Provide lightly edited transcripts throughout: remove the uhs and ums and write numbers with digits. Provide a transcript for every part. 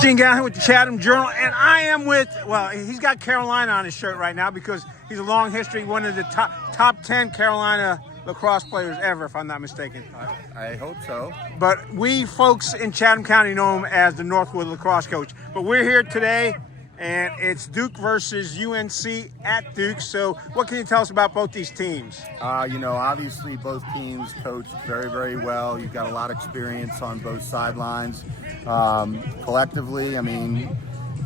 Galin with the Chatham Journal, and I am with, well, he's got Carolina on his shirt right now because he's a long history, one of the top 10 Carolina lacrosse players ever, if I'm not mistaken. I hope so. But we folks in Chatham County know him as the Northwood lacrosse coach. But we're here today, and it's Duke versus UNC at Duke. So what can you tell us about both these teams? Obviously both teams coached very, very well. You've got a lot of experience on both sidelines. Collectively,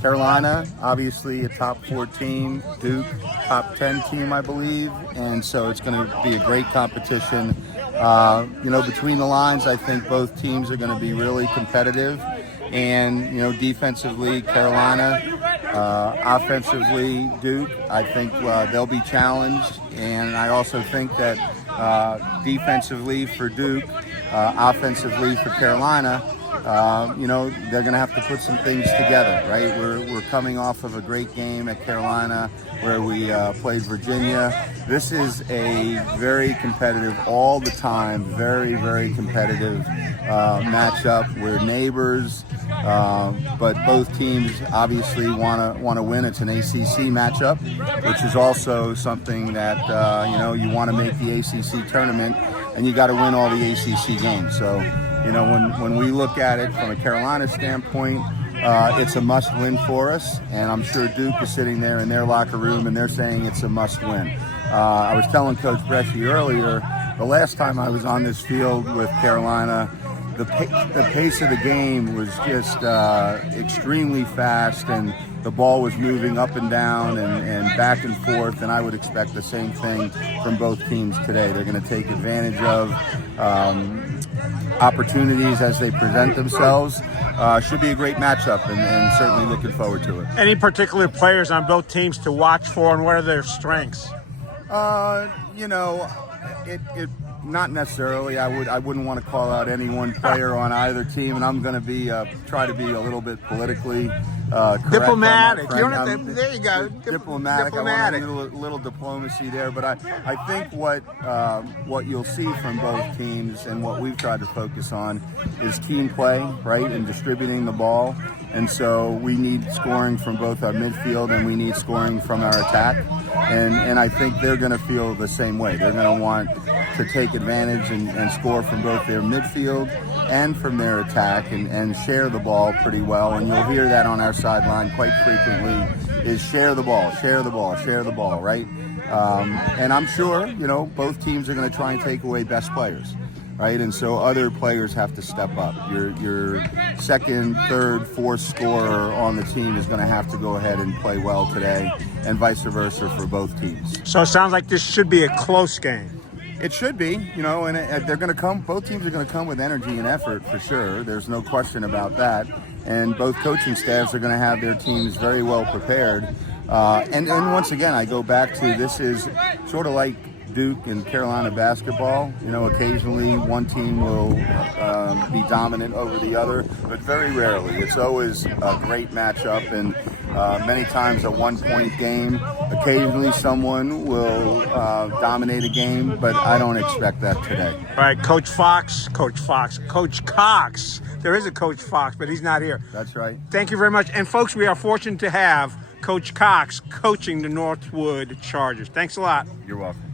Carolina, obviously a top 4 team, Duke, top 10 team, I believe. And so it's going to be a great competition. Between the lines, I think both teams are going to be really competitive. And, defensively, Carolina, offensively, Duke, I think they'll be challenged. And I also think that defensively for Duke, offensively for Carolina, they're going to have to put some things together, right? We're coming off of a great game at Carolina where we played Virginia. This is a very competitive, all the time, very, very competitive matchup. We're neighbors, but both teams obviously want to win. It's an ACC matchup, which is also something that you want to make the ACC tournament, and you got to win all the ACC games. So, when we look at it from a Carolina standpoint, it's a must-win for us, and I'm sure Duke is sitting there in their locker room and they're saying it's a must-win. I was telling Coach Bresci earlier, the last time I was on this field with Carolina, the pace of the game was just extremely fast, and the ball was moving up and down and back and forth, and I would expect the same thing from both teams today. They're going to take advantage of opportunities as they present themselves. Should be a great matchup, and certainly looking forward to it. Any particular players on both teams to watch for, and what are their strengths? Not necessarily. I wouldn't want to call out any one player on either team, and I'm going to try to be a little bit politically correct. Diplomatic. There you go. Diplomatic. I want a little diplomacy there, but I think what you'll see from both teams and what we've tried to focus on is team play, right, and distributing the ball. And so we need scoring from both our midfield and we need scoring from our attack. And I think they're going to feel the same way. They're going to want to take advantage and score from both their midfield and from their attack and share the ball pretty well. And you'll hear that on our sideline quite frequently is share the ball, right? And I'm sure, both teams are going to try and take away best players. Right, and so other players have to step up. Your second, third, fourth scorer on the team is going to have to go ahead and play well today, and vice versa for both teams. So it sounds like this should be a close game. It should be, and they're going to come. Both teams are going to come with energy and effort for sure. There's no question about that. And both coaching staffs are going to have their teams very well prepared. And once again, I go back to this is sort of like Duke and Carolina basketball. Occasionally one team will be dominant over the other, but very rarely. It's always a great matchup, and many times a one-point game. Occasionally someone will dominate a game, but I don't expect that today. All right, Coach Cox. There is a Coach Fox, but he's not here. That's right. Thank you very much. And folks, we are fortunate to have Coach Cox coaching the Northwood Chargers. Thanks a lot. You're welcome.